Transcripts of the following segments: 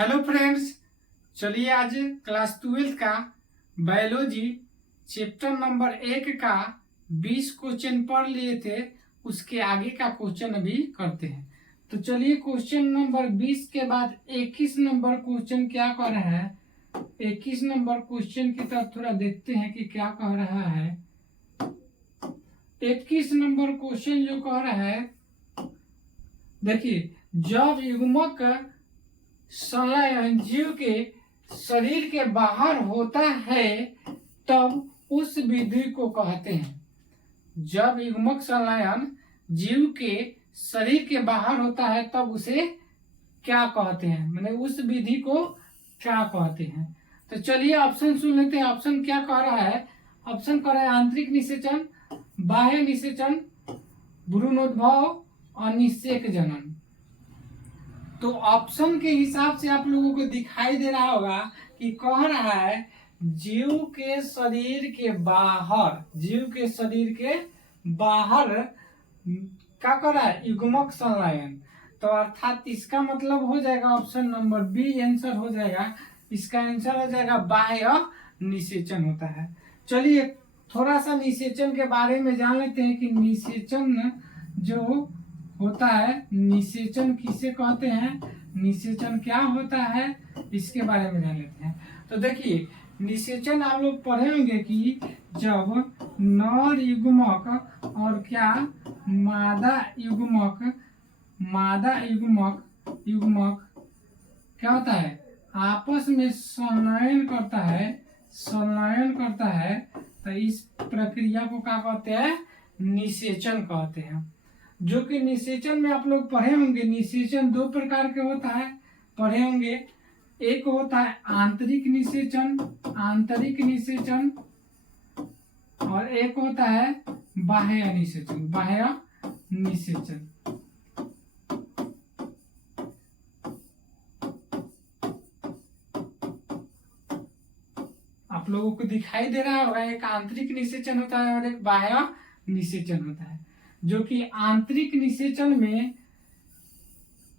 Hello friends, चलिए आज class 12 का बायोलॉजी चैप्टर नंबर 1 का 20 क्वेश्चन पढ़ लिए थे। उसके आगे का क्वेश्चन अभी करते हैं। तो चलिए क्वेश्चन नंबर 20 के बाद 21 नंबर क्वेश्चन क्या कह रहा है। 21 नंबर क्वेश्चन की तरफ थोड़ा देखते हैं कि क्या कह रहा है। 21 नंबर क्वेश्चन जो कह रहा है, देखिए, जब युग्मक संलयन जीव के शरीर के बाहर होता है तब उस विधि को कहते हैं। जब युग्मक संलयन जीव के शरीर के बाहर होता है तब उसे क्या कहते हैं, माने उस विधि को क्या कहते हैं। तो चलिए ऑप्शन सुन लेते हैं। ऑप्शन क्या कह रहा है? ऑप्शन कह रहा है आंतरिक निषेचन, बाह्य निषेचन, भ्रूणोद्भव और निषेक जनन। तो ऑप्शन के हिसाब से आप लोगों को दिखाई दे रहा होगा कि कह रहा है जीव के शरीर के बाहर, जीव के शरीर के बाहर क्या कर रहा है? युग्मक संलयन। तो अर्थात इसका मतलब हो जाएगा ऑप्शन नंबर बी आंसर हो जाएगा। इसका आंसर हो जाएगा बाह्य निषेचन होता है। चलिए थोड़ा सा निषेचन के बारे में जान लेते हैं कि निषेचन जो होता है, निषेचन किसे कहते हैं, निषेचन क्या होता है, इसके बारे में जान लेते हैं। तो देखिए निषेचन आप लोग पढ़े होंगे कि जब नर युग्मक और क्या मादा युग्मक क्या होता है, आपस में संलयन करता है तो इस प्रक्रिया को क्या कहते हैं? निषेचन कहते हैं। जो कि निषेचन में आप लोग पढ़े होंगे, निषेचन दो प्रकार के होता है, पढ़े होंगे। एक होता है आंतरिक निषेचन और एक होता है बाह्य निषेचन। आप लोगों को दिखाई दे रहा होगा, एक आंतरिक निषेचन होता है और एक बाह्य निषेचन होता है। जो कि आंतरिक निषेचन में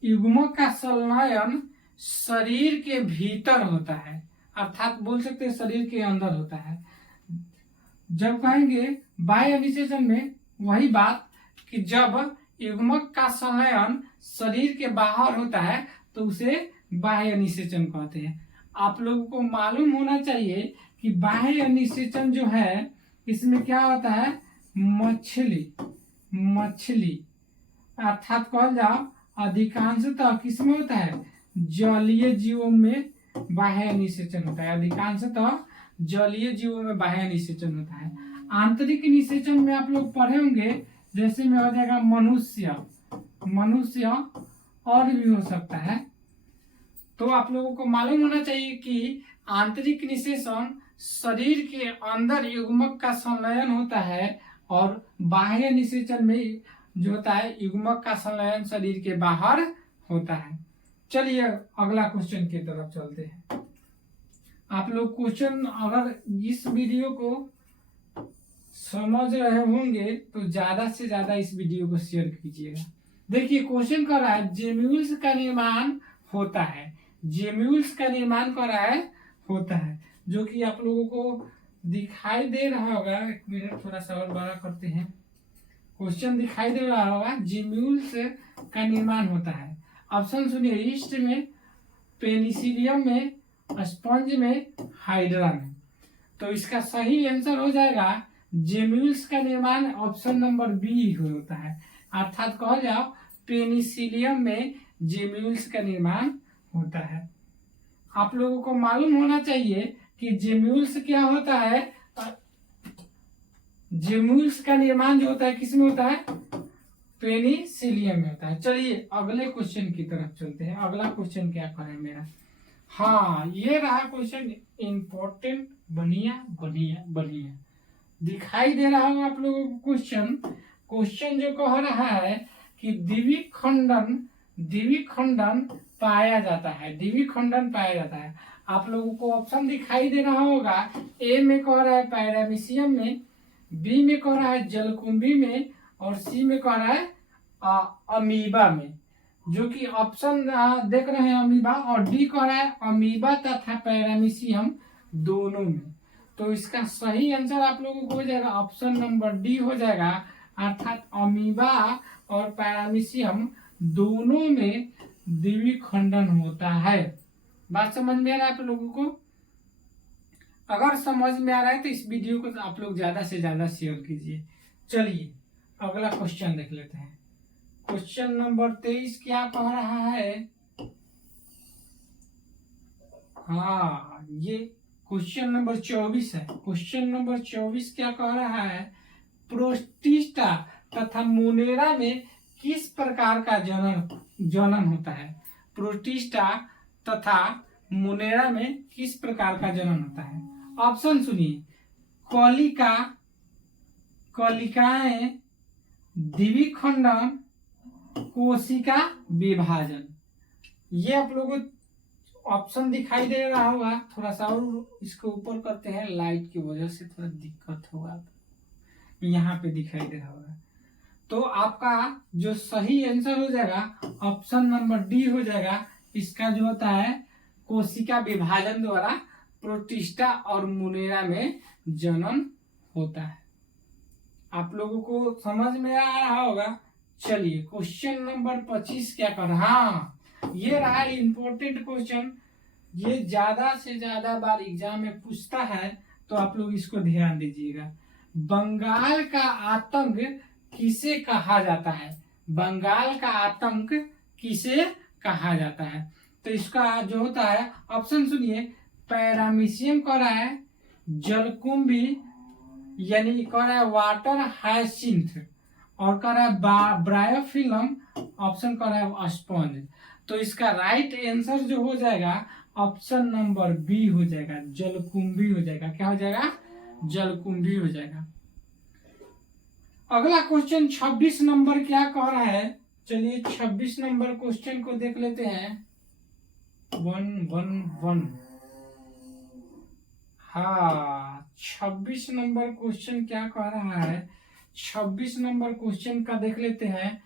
युग्मक का संलयन शरीर के भीतर होता है, अर्थात बोल सकते हैं शरीर के अंदर होता है। जब कहेंगे बाह्य निषेचन में वही बात कि जब युग्मक का संलयन शरीर के बाहर होता है तो उसे बाह्य निषेचन कहते हैं। आप लोगों को मालूम होना चाहिए कि बाह्य निषेचन जो है इसमें क्या होता है? मछली अर्थात कहा जाओ अधिकांशतः किसमें होता है? जलीय जीवों में बाह्य निषेचन होता है। अधिकांशतः जलीय जीवों में बाह्य निषेचन होता है। आंतरिक निषेचन में आप लोग पढ़े होंगे, जैसे में हो जाएगा मनुष्य और भी हो सकता है। तो आप लोगों को मालूम होना चाहिए कि आंतरिक निषेचन शरीर के अंदर युग्मक का संलयन होता है और बाह्य निषेचन में जो होता है युग्मक का संलयन शरीर के बाहर होता है। चलिए अगला क्वेश्चन की तरफ चलते हैं। आप लोग क्वेश्चन अगर इस वीडियो को समझ रहे होंगे तो ज्यादा से ज्यादा इस वीडियो को शेयर कीजिएगा। देखिए क्वेश्चन कर रहा है जेम्यूल्स का निर्माण होता है, जेम्यूल्स का निर्माण कर रहा है होता है, जो कि आप लोगों को दिखाई दे रहा होगा। एक मिनट थोड़ा सा और बड़ा करते हैं। क्वेश्चन दिखाई दे रहा होगा जेम्यूल्स का निर्माण होता है। ऑप्शन सुनिए, ईस्ट में, पेनिसिलियम में, स्पंज में, हाइड्रा में। तो इसका सही आंसर हो जाएगा जेम्यूल्स का निर्माण ऑप्शन नंबर बी होता है। अर्थात कहा जाओ पेनिसिलियम में जेम्यूल्स का निर्माण होता है। आप लोगों को मालूम होना चाहिए कि जेम्यूल्स क्या होता है। जेम्यूल्स का निर्माण जो होता है किसमें होता है? पेनिसिलियम में होता है। चलिए अगले क्वेश्चन की तरफ चलते हैं। अगला क्वेश्चन क्या करें मेरा? हाँ, ये रहा क्वेश्चन इंपॉर्टेंट। बढ़िया दिखाई दे रहा होगा आप लोगों को। क्वेश्चन जो कह रहा है कि द्विखंडन पाया जाता है। आप लोगों को ऑप्शन दिखाई दे रहा होगा। ए में कह रहा है पैरामीशियम में, बी में कह रहा है जलकुंभी में और सी में कह रहा है अमीबा में। जो कि ऑप्शन देख रहे हैं अमीबा, और डी कह रहा है अमीबा तथा पैरामीशियम दोनों में। तो इसका सही आंसर आप लोगों को हो जाएगा ऑप्शन नंबर डी हो जाएगा, अर्थात अमीबा और पैरामीशियम दोनों में द्विखंडन होता है। बात समझ में आ रहा है आप लोगों को? अगर समझ में आ रहा है तो इस वीडियो को आप लोग ज्यादा से ज्यादा शेयर कीजिए। चलिए अगला क्वेश्चन देख लेते हैं। क्वेश्चन नंबर 23 क्या कह रहा है? हाँ, ये क्वेश्चन नंबर 24 है। क्वेश्चन नंबर 24 क्या कह रहा है? प्रोटिस्टा तथा मोनेरा में किस प्रकार का जनन होता है? प्रोटिस्टा तथा मोनेरा में किस प्रकार का जनन होता है? ऑप्शन सुनिए। कलिका, कलिकाएं, द्विखंडन, कोशिका विभाजन। ये आप लोगों को ऑप्शन दिखाई दे रहा होगा। थोड़ा सा और इसको ऊपर करते हैं, लाइट की वजह से थोड़ा दिक्कत होगा, यहाँ पे दिखाई दे रहा होगा। तो आपका जो सही आंसर हो जाएगा ऑप्शन नंबर डी हो जाएगा। इसका जो होता है कोशिका विभाजन द्वारा प्रोटिस्टा और मोनेरा में जनन होता है। आप लोगों को समझ में आ रहा होगा। चलिए क्वेश्चन नंबर 25 क्या कर रहा? हाँ, ये रहा इंपॉर्टेंट क्वेश्चन। ये ज्यादा से ज्यादा बार एग्जाम में पूछता है, तो आप लोग इसको ध्यान दीजिएगा। बंगाल का आतंक किसे कहा जाता है? बंगाल का आतंक किसे कहा जाता है? तो इसका जो होता है ऑप्शन सुनिए। पैरामीशियम कह रहा है, जलकुंभी यानी कह रहा है वाटर हायसिंथ, और कह रहा है ब्रायोफिल्म, ऑप्शन कह रहा है स्पंज। तो इसका राइट आंसर जो हो जाएगा ऑप्शन नंबर बी हो जाएगा, जलकुंभी हो जाएगा। क्या हो जाएगा? जलकुंभी हो जाएगा। अगला क्वेश्चन 26 नंबर क्या कह रहा है? चलिए 26 नंबर क्वेश्चन को देख लेते हैं। 111। हाँ, 26 नंबर क्वेश्चन क्या कह रहा है? 26 नंबर क्वेश्चन का देख लेते हैं।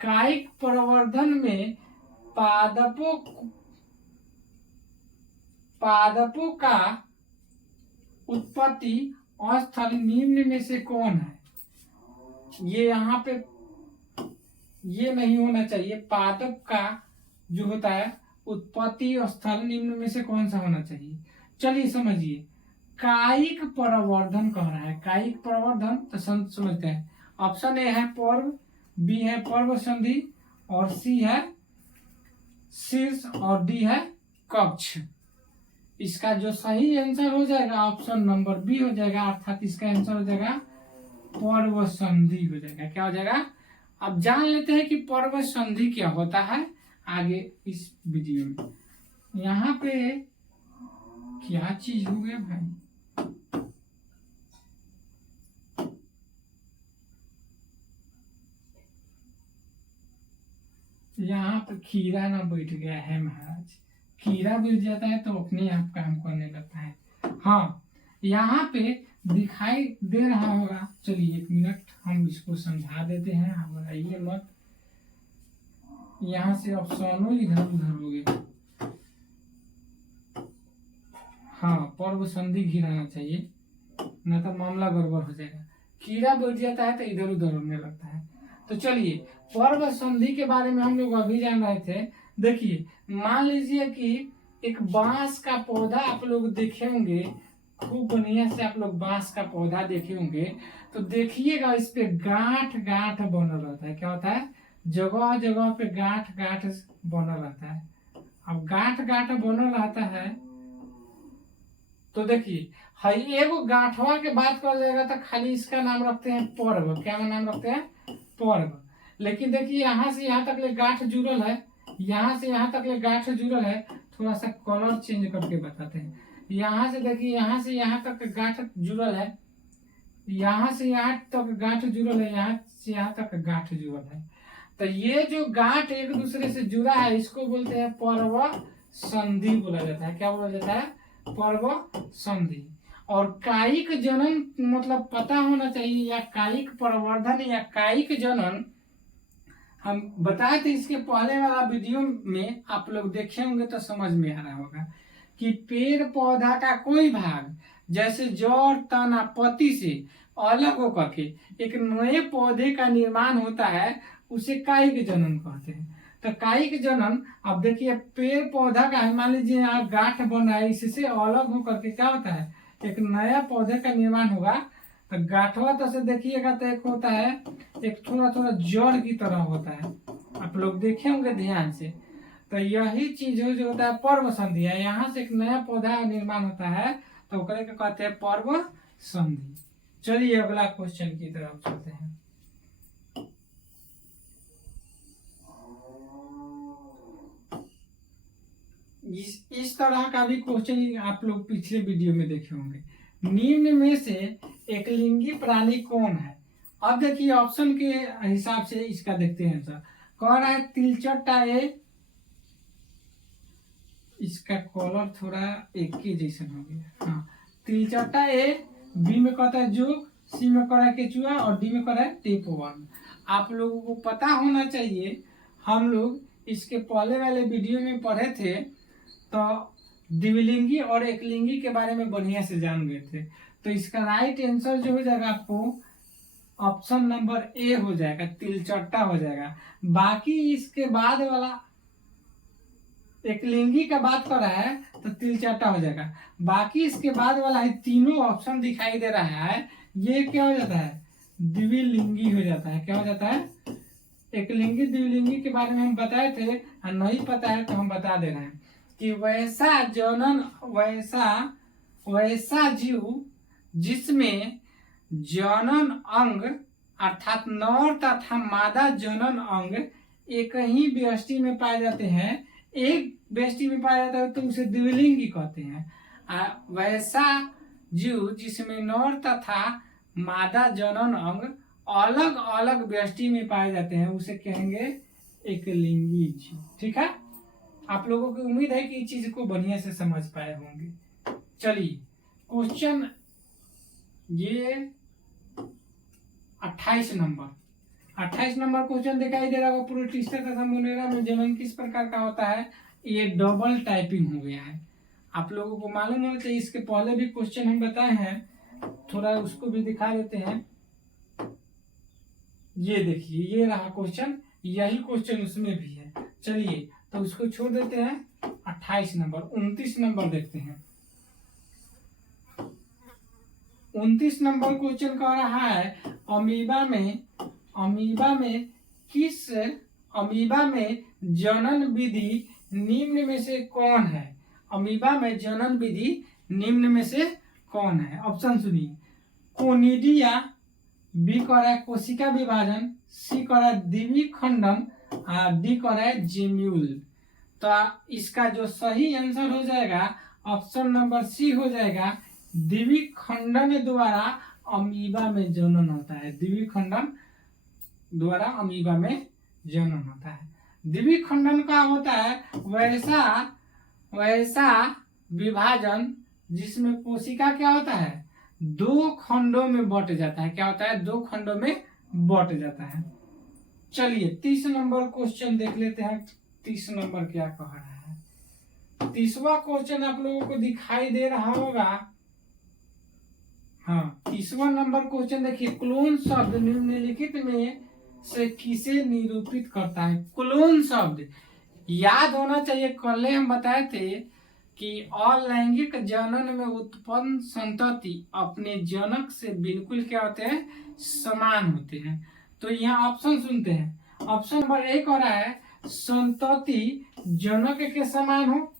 कायिक प्रवर्धन में पादपों का उत्पत्ति स्थल निम्न में से कौन है? ये यहाँ पे ये नहीं होना चाहिए। पादप का जो होता है उत्पत्ति स्थल निम्न में से कौन सा होना चाहिए? चलिए समझिए। कायिक प्रवर्धन कह रहा है। कायिक प्रवर्धन तो समझते हैं। ऑप्शन ए है पर्व, बी है पर्व संधि, और सी है शीर्ष, और डी है कक्ष। इसका जो सही आंसर हो जाएगा ऑप्शन नंबर बी हो जाएगा, अर्थात इसका आंसर हो जाएगा पर्व संधि हो जाएगा। क्या हो जाएगा? अब जान लेते हैं कि पर्व संधि क्या होता है आगे इस वीडियो में। यहाँ पे क्या चीज हो गया भाई? यहाँ पे खीरा ना बैठ गया है महाराज। खीरा बैठ जाता है तो अपने आप काम करने लगता है। हाँ, यहाँ पे दिखाई दे रहा होगा। चलिए 1 मिनट हम इसको समझा देते हैं, घबराइए मत। यहाँ से ऑप्शनों इधर उधर हो गए। हाँ, पर्व संधि घिराना चाहिए, न तो मामला गड़बड़ हो जाएगा। खीरा बैठ जाता है तो इधर उधर होने लगता है। तो चलिए पर्व संधि के बारे में हम लोग अभी जान रहे थे। देखिए, मान लीजिए कि एक बांस का पौधा आप लोग देखे होंगे, खूब बढ़िया से आप लोग बांस का पौधा देखे होंगे, तो देखिएगा इस पे गांठ गांठ बनल रहता है। क्या होता है? जगह जगह पे गांठ गांठ बनल रहता है। अब गांठ गांठ बनल रहता है तो देखिए, हई एगो गांठवा के बात कर जाएगा तो खाली इसका नाम रखते हैं पर्व। क्या नाम रखते हैं? पर्व। लेकिन देखिए यहाँ से यहाँ तक ले गांठ जुड़ल है, यहाँ से यहाँ तक ले गांठ जुड़ल है। थोड़ा सा कलर चेंज करके बताते हैं। यहाँ से देखिए, यहाँ से यहाँ तक गांठ जुड़ल है, यहाँ से यहाँ तक गांठ जुड़ल है, यहाँ से यहाँ तक गांठ जुड़ल है। तो ये जो गांठ एक दूसरे से जुड़ा है इसको बोलते हैं पर्व संधि बोला जाता है। क्या बोला जाता है? पर्व संधि। और कायिक जनन मतलब पता होना चाहिए, या कायिक प्रवर्धन या कायिक जनन हम बताए थे इसके पहले वाला वीडियो में, आप लोग देखे होंगे तो समझ में आ रहा होगा कि पेड़ पौधा का कोई भाग जैसे जड़ तना पत्ती से अलग होकर के एक नए पौधे का निर्माण होता है, उसे कायिक जनन कहते हैं। तो कायिक जनन, अब देखिए पेड़ पौधा का मान लीजिए यहाँ गांठ बन रहा है, इससे अलग होकर के क्या होता है, एक नया पौधे का निर्माण होगा। तो गांठवा तो से देखिएगा तो एक होता है, एक थोड़ा थोड़ा जड़ की तरह होता है, आप लोग देखे होंगे ध्यान से। तो यही चीज जो होता है पर्व संधि है, यहाँ से एक नया पौधा निर्माण होता है, तो ओकरे के कहते हैं पर्व संधि। चलिए अगला क्वेश्चन की तरफ चलते हैं। इस तरह का भी क्वेश्चन आप लोग पिछले वीडियो में देखे होंगे। निम्न में से एक लिंगी प्राणी कौन है? अब देखिए ऑप्शन के हिसाब से इसका देखते हैं सर। कह रहा है तिलचट्टा ए, इसका कलर थोड़ा एक ही जैसा हो गया। हाँ, तिलचट्टा ए, बी में कहता है जुग, सी में कह रहा है केचुआ और डी में कह रहा है टेपवर्म। आप लोगों को पता होना चाहिए, हम लोग इसके पहले वाले वीडियो में पढ़े थे तो द्विलिंगी और एकलिंगी के बारे में बढ़िया से जान गए थे। तो इसका राइट आंसर जो हो जाएगा आपको ऑप्शन नंबर ए हो जाएगा, तिलचट्टा हो जाएगा। बाकी इसके बाद वाला एकलिंगी का बात कर रहा है तो तिलचट्टा हो जाएगा। बाकी इसके बाद वाला है तीनों ऑप्शन दिखाई दे रहा है, ये क्या हो जाता है, द्विलिंगी हो जाता है। क्या हो जाता है, एकलिंगी द्विलिंगी के बारे में हम बताए थे, और नहीं पता है तो हम बता दे रहे हैं कि वैसा जनन, वैसा जीव जिसमें जनन अंग अर्थात नर तथा मादा जनन अंग एक ही व्यष्टि में पाए जाते हैं, एक व्यष्टि में पाया जाता है तो उसे द्विलिंगी कहते हैं। वैसा जीव जिसमें नर तथा मादा जनन अंग अलग अलग व्यष्टि में पाए जाते हैं, उसे कहेंगे एकलिंगी जीव। ठीक है, आप लोगों की उम्मीद है कि इस चीज को बढ़िया से समझ पाए होंगे। चलिए क्वेश्चन ये 28 नंबर क्वेश्चन दिखाई दे रहा होगा। प्रोटिस्टा तथा मोनेरा में जनन किस प्रकार का होता है? ये डबल टाइपिंग हो गया है, आप लोगों को मालूम होना चाहिए। इसके पहले भी क्वेश्चन हम बताए हैं, थोड़ा उसको भी दिखा देते हैं। ये देखिए, ये रहा क्वेश्चन, यही क्वेश्चन उसमें भी है। चलिए तो उसको छोड़ देते हैं। 28 नंबर, 29 नंबर देखते हैं। 29 नंबर क्वेश्चन कह रहा है अमीबा में जनन विधि निम्न में से कौन है? अमीबा में जनन विधि निम्न में से कौन है? ऑप्शन सुनिए। कोनिडिया, बी कह रहा है कोशिका विभाजन, सी कह रहा है द्विखंडन, डी कह रहा है जेम्यूल। तो इसका जो सही आंसर हो जाएगा ऑप्शन नंबर सी हो जाएगा। द्विखंडन द्वारा अमीबा में जनन होता है, द्विखंडन द्वारा अमीबा में जनन होता है। द्विखंडन का होता है वैसा विभाजन जिसमें कोशिका क्या होता है, दो खंडों में बट जाता है। क्या होता है, दो खंडों में बट जाता है। चलिए 30 नंबर क्वेश्चन देख लेते हैं। 30 नंबर क्या कह रहा है? 30वां क्वेश्चन आप लोगों को दिखाई दे रहा होगा। हाँ, 30वां नंबर क्वेश्चन देखिए। क्लोन शब्द निम्नलिखित में से किसे निरूपित करता है? क्लोन शब्द याद होना चाहिए, कल हम बताए थे कि अलैंगिक जनन में उत्पन्न संतति अपने जनक से बिल्कुल क्या होते हैं, समान होते हैं। तो यहाँ ऑप्शन सुनते हैं। ऑप्शन नंबर ए कह रहा है संतति जनक के समान हो,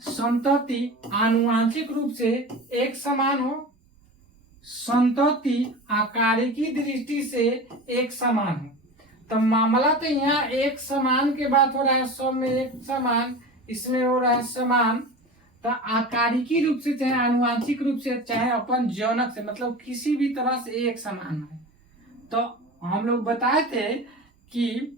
संतति आनुवांशिक रूप से एक समान हो, संतति आकारिकी दृष्टि से एक समान हो। तो मामला तो यहाँ एक समान के बात हो रहा है, सब में एक समान, इसमें हो रहा है समान। तो आकारिकी रूप से चाहे आनुवांशिक रूप से चाहे अपन जनक से, मतलब किसी भी तरह से एक समान है। तो हम लोग बताए थे कि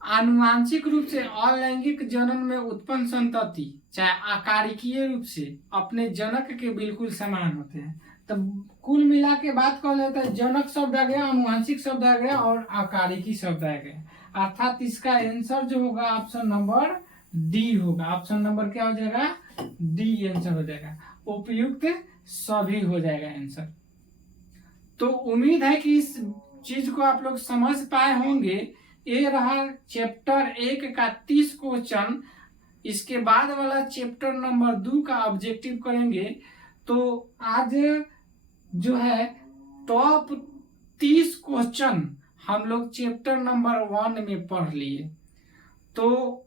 आनुवांशिक रूप से अलैंगिक जनन में उत्पन्न संतति चाहे आकारिकीय रूप से अपने जनक के बिल्कुल समान होते हैं। तो कुल मिला के बात कर लेते हैं, जनक शब्द आ गया, अनुवांशिक शब्द आ गया और आकारिकी शब्द आ गया, अर्थात इसका आंसर जो होगा ऑप्शन नंबर डी होगा। ऑप्शन नंबर क्या हो जाएगा? डी आंसर हो जाएगा, उपयुक्त सभी हो जाएगा आंसर। तो उम्मीद है कि इस चीज को आप लोग समझ पाए होंगे। ये रहा चैप्टर 1 का 30 क्वेश्चन। इसके बाद वाला चैप्टर नंबर 2 का ऑब्जेक्टिव करेंगे। तो आज जो है टॉप 30 क्वेश्चन हम लोग चैप्टर नंबर 1 में पढ़ लिए। तो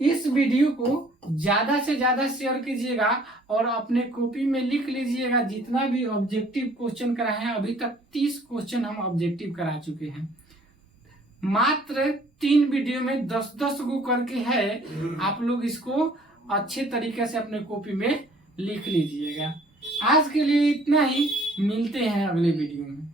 इस वीडियो को ज्यादा से ज्यादा शेयर कीजिएगा और अपने कॉपी में लिख लीजिएगा जितना भी ऑब्जेक्टिव क्वेश्चन कराए हैं। अभी तक 30 क्वेश्चन हम ऑब्जेक्टिव करा चुके हैं। मात्र 3 वीडियो में 10-10 गो करके है। आप लोग इसको अच्छे तरीके से अपने कॉपी में लिख लीजिएगा। आज के लिए इतना ही, मिलते हैं अगले वीडियो में।